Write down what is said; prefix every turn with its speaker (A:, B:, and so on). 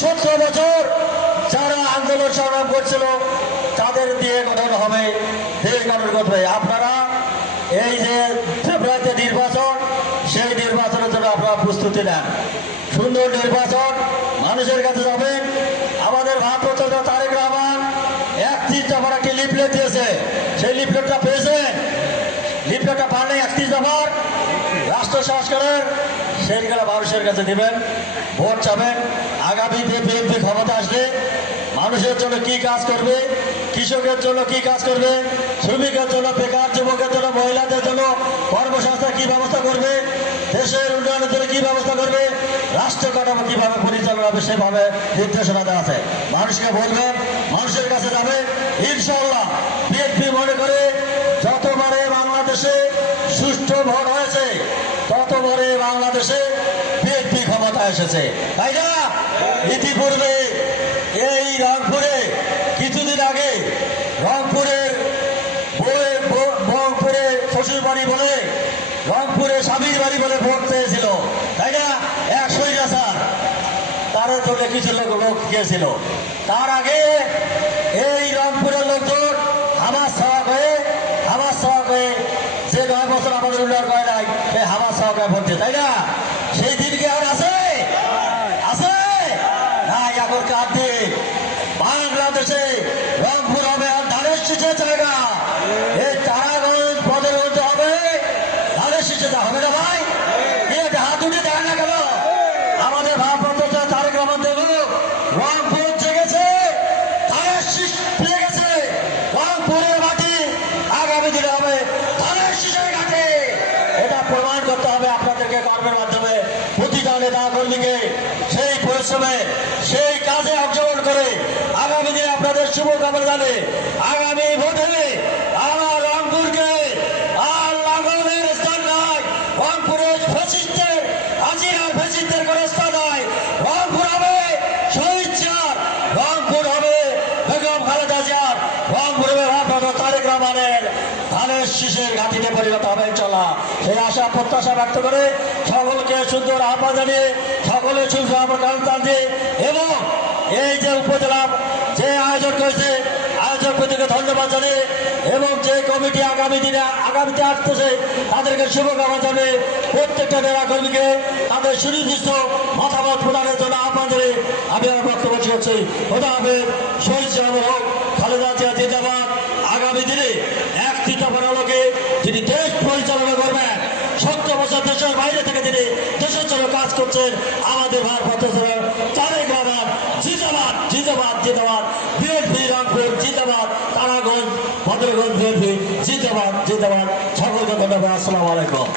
A: সতেরো বছর যারা আন্দোলন সংগ্রাম করছিল, তাদের দিয়ে গঠন হবে দেশ করবে আপনারা এই যে ফেব্রুয়ারিতে নির্বাচন, সেই নির্বাচনের জন্য আপনারা প্রস্তুতি নেন। সুন্দর নির্বাচন, মানুষের কাছে যাবেন। আমাদের ভারপ্রাপ্ত তারেক রহমান একত্রিশ দফার একটি লিফলেট দিয়েছে। সেই লিফলেটটা পেয়েছেন। লিফলেটটা পারলে একত্রিশ দফার। রাষ্ট্র সংস্কারের সেইগুলো মানুষের কাছে দিবেন, ভোট চাবেন, আগামী যে বিএনপি ক্ষমতা আসবে, মানুষের জন্য কি কাজ করবে, কৃষকের জন্য কি কাজ করবে, শ্রমিকের জন্য, বেকার যুবকের জন্য, মহিলাদের জন্য কর্মসংস্থান কি ব্যবস্থা করবে, দেশের উন্নয়নের জন্য কি ব্যবস্থা করবে, রাষ্ট্র কাঠামো কীভাবে পরিচালনা হবে সেভাবে নির্দেশনা দেওয়া আছে। মানুষকে বলবেন, মানুষের কাছে যাবে ইনশাল্লাহ বিএনপি মনে করে যতবারে বাংলাদেশে সুষ্ঠু ভোট বাংলাদেশে বিএনপি ক্ষমতা এসেছে। তাই না? ইতিপূর্বে এই রংপুরে, কিছুদিন আগে রংপুরের রংপুরে শ্বশুর বাড়ি বলে রংপুরে স্বামীর বাড়ি বলে ভোট পেয়েছিল তাই না? একশোই স্যার তার জন্য কিছু লোক লোক গিয়েছিল। তার আগে এই রংপুরের লোকজন হামাস সহায়ক হয়ে হামাস সহায়ক হয়ে যে নয় বছর আমাদের উন্নয়ন করে নাই সেই হামাস সহায়ক হয়ে ভোট তাই না সেই দিন কি আর আছে আছে নাই এখন কার দিন বাংলাদেশে রংপুর হবে আর ধানের শীষের জায়গা এই তারাগঞ্জ পদের মধ্যে হবে ধানের শীষে যা হবে না ভাই কি এটা হাত উঠে দেয় না কেন আমাদের ভারপ্রাপ্ত তারেক রহমান দেখুন রংপুর জেগেছে ধানের শীষ ফিরে গেছে রংপুরের মাটি আগামী দিনে হবে ধানের শীষের ঘাটে এটা প্রমাণ করতে হবে কর্মের মাধ্যমে প্রতিটা নেতা কর্মীকে সেই পরিশ্রমে, সেই কাজে অংশগ্রহণ করে আগামী দিনে আপনাদের শুভকামনা জানে আগামী ভোটে আমার রংপুরকে আর লাঙ্গলের স্থান নয়, রংপুরের ফেসিস্টের হাজিরার ফেসিস্টের কোনো স্থান নয় রংপুর হবে শহীদ চার রংপুর হবে বেগম খালেদা জিয়ার রংপুর হবে ভারত তারেক রহমানের ধানের শীষের ঘাটিতে পরিণত হবে চলা সেই আশা, প্রত্যাশা ব্যক্ত করে সকলকে সুন্দর আহ্বান জানিয়ে সকলে সুন্দর আহ্বান এবং এই যে উপজেলা, যে আয়োজন করেছে আয়োজক কমিটিকে ধন্যবাদ জানিয়ে এবং যে কমিটি আগামী দিনে, আগামীতে আসতেছে, তাদেরকে শুভকামনা জানিয়ে প্রত্যেকটা নেতা কর্মীকে তাদের সুনির্দিষ্ট মতামত প্রদানের জন্য আহ্বান জানিয়ে আমি আমার বক্তব্য শেষ করছি। খোদা হবে শহীদ হোক, খালেদা জিয়া জিন্দাবাদ আগামী দিনে এক চিন্তাপনালোকে যিনি দেশ পরিচালনা করবেন। সত্য বছর দেশের বাইরে থেকে তিনি দেশের জন্য কাজ করছেন। আমাদের ভারপ্রাপ্ত চারেক রহমান, জিন্দাবাদ জিন্দাবাদ জিন্দাবাদ। বিএনপি, রংপুর, জিন্দাবাদ। তারাগঞ্জ, ভদ্রগঞ্জ, বিএনপি, জিন্দাবাদ জিন্দাবাদ। সকলকে ধন্যবাদ। আসসালামু আলাইকুম।